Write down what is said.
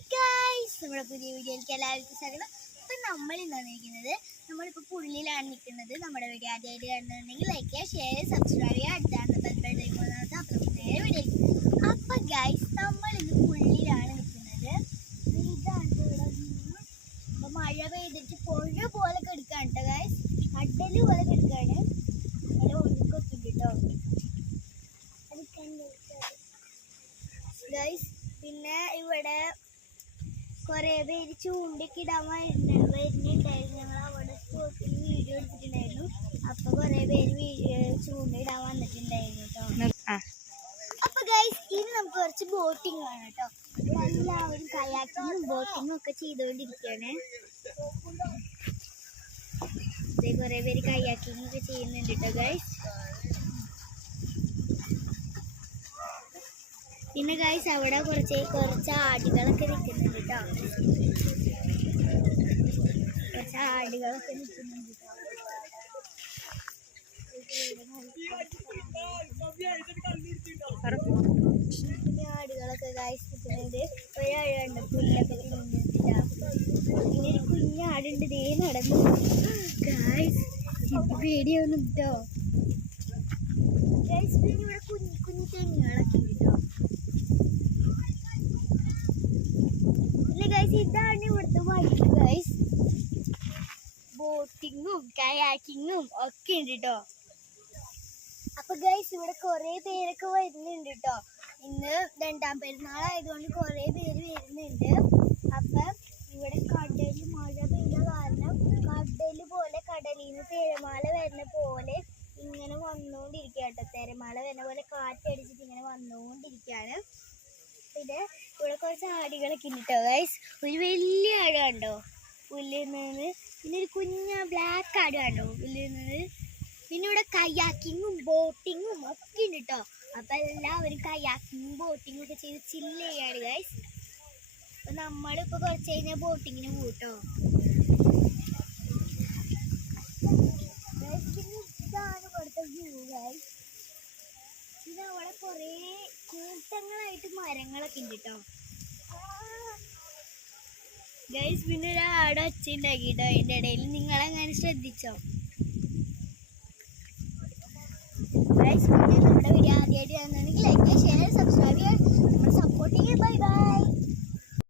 നമ്മുടെ പുതിയ വീഡിയോയിലേക്ക് എല്ലാവർക്കും സ്വാഗതം. അപ്പം നമ്മളിന്ന് വന്നിരിക്കുന്നത് നമ്മളിപ്പോൾ പുള്ളിയിലാണ് നിൽക്കുന്നത്. നമ്മുടെ വീഡിയോ ആദ്യമായിട്ട് കാണുന്നുണ്ടെങ്കിൽ ലൈക്ക് ചെയ്യുക, ഷെയർ ചെയ്യുക, സബ്സ്ക്രൈബ് ചെയ്യുക, അടുത്താണ് ബെൽബെല്ലേക്ക് പോകുന്നത്. അപ്പം നേരെ വീഡിയോ. അപ്പം ഗൈസ് നമ്മളിന്ന് പുള്ളിയിലാണ് നിൽക്കുന്നത്. ഇതാണ് ഇവിടെ അപ്പം മഴ പെയ്തിട്ട് പുഴ പോലെ കിടക്കുകയാണ് കേട്ടോ ഗൈസ്, കടല് പോലെ കിടക്കുകയാണ്. നല്ല ഒഴുക്കൊക്കെ ഉണ്ട് കേട്ടോ ഗൈസ്. പിന്നെ ഇവിടെ കുറേ പേര് ചൂണ്ടൊക്കെ ഇടാൻ വരുന്നുണ്ടായിരുന്നു. ഞങ്ങൾ അവിടെ സ്പോട്ടിൽ വീഡിയോ എടുത്തിട്ടുണ്ടായിരുന്നു. അപ്പോൾ കുറേ പേര് ചൂണ്ട ഇടാൻ വന്നിട്ടുണ്ടായിരുന്നു കേട്ടോ. അപ്പോൾ ഗൈസ് ഇനി നമുക്ക് കുറച്ച് ബോട്ടിങ് ആണ് കേട്ടോ. ഇവിടെ എല്ലാവരും കയാക്കിങ്ങും ബോട്ടിങ്ങും ഒക്കെ ചെയ്തുകൊണ്ടിരിക്കുകയാണ്. കുറേ പേര് കയാക്കിങ് ഒക്കെ ചെയ്യുന്നുണ്ട് കേട്ടോ ഗൈസ്. പിന്നെ ഗൈസ് അവിടെ കുറച്ച് ആടുകളൊക്കെ നിൽക്കുന്നുണ്ട് കേട്ടോ. കുറച്ച് ആടുകളൊക്കെ നിൽക്കുന്നുണ്ട് കേട്ടോ. പിന്നെ ആടുകളൊക്കെ ഗൈസ് നിൽക്കുന്നുണ്ട്. ഒരാളുണ്ട് പുല്ലൊക്കെ തിന്നുന്നുണ്ട് കേട്ടോ. പിന്നെ ഒരു കുഞ്ഞാടുണ്ട് ദേ നടന്നു ഗൈസ്. ഇത് പേടിയാവുന്നു കേട്ടോ ഗൈസ്. പിന്നെ ഇവിടെ കുഞ്ഞു തെങ്ങുകളൊക്കെ ഉണ്ട് കേട്ടോ. ഇതാണ് ഇവിടുത്തെ വൈബ് ഗൈസ്. ബോട്ടിങ്ങും കയാക്കിങ്ങും ഒക്കെ ഉണ്ട് കേട്ടോ. അപ്പൊ ഗൈസ് ഇവിടെ കുറെ പേരൊക്കെ വരുന്നുണ്ട് കേട്ടോ. ഇന്ന് രണ്ടാം പെരുന്നാൾ ആയതുകൊണ്ട് കുറെ പേര് വരുന്നുണ്ട്. അപ്പൊ ഇവിടെ കടല് മഴ പെയ്ത കാരണം കടല് പോലെ കടലിൽ നിന്ന് തിരമാല വരുന്ന പോലെ ഇങ്ങനെ വന്നുകൊണ്ടിരിക്കുക കേട്ടോ. തിരമാല വരുന്ന പോലെ കാറ്റടിച്ചിട്ട് ഇങ്ങനെ വന്നുകൊണ്ടിരിക്കുകയാണ്. പിന്നെ ഇവിടെ കുറച്ച് ആടുകളൊക്കെ ഉണ്ട് കേട്ടോ ഗൈസ്. ഒരു വലിയ ആട് കണ്ടോ പുല്ലിൽ നിന്ന്. പിന്നെ ഒരു കുഞ്ഞ ബ്ലാക്ക് ആട് കണ്ടോ പുല്ലിൽ നിന്ന്. പിന്നെ ഇവിടെ കയാക്കിങ്ങും ബോട്ടിങ്ങും ഒക്കെ ഉണ്ട് കേട്ടോ. അപ്പം എല്ലാവരും കയാക്കിങ്ങും ബോട്ടിങ്ങും ഒക്കെ ചെയ്ത് ചില്ല് ചെയ്യാണ് ഗൈസ്. അപ്പം നമ്മളിപ്പോൾ കുറച്ച് കഴിഞ്ഞാൽ ബോട്ടിങ്ങിന് പോകും കേട്ടോ. ഇതാണ് ഇവിടുത്തെ വ്യൂ ഗൈസ്. പിന്നെ അവിടെ കുറേ കൂട്ടങ്ങളായിട്ട് മരങ്ങളൊക്കെ ഉണ്ട് കേട്ടോ ഗൈസ്. പിന്നെ ഒരു ആട് ഒച്ചയുണ്ടാക്കി കേട്ടോ അതിൻ്റെ ഇടയിൽ. നിങ്ങളെങ്ങനെ ശ്രദ്ധിച്ചോ ഗൈസ്? പിന്നെ നമ്മുടെ വീഡിയോ ആദ്യമായിട്ട് കാണുന്നുണ്ടെങ്കിൽ ലൈക്ക് ചെയ്യുക, ഷെയർ, സബ്സ്ക്രൈബ് ചെയ്യുക, നമ്മൾ സപ്പോർട്ട് ചെയ്യുക. Bye bye.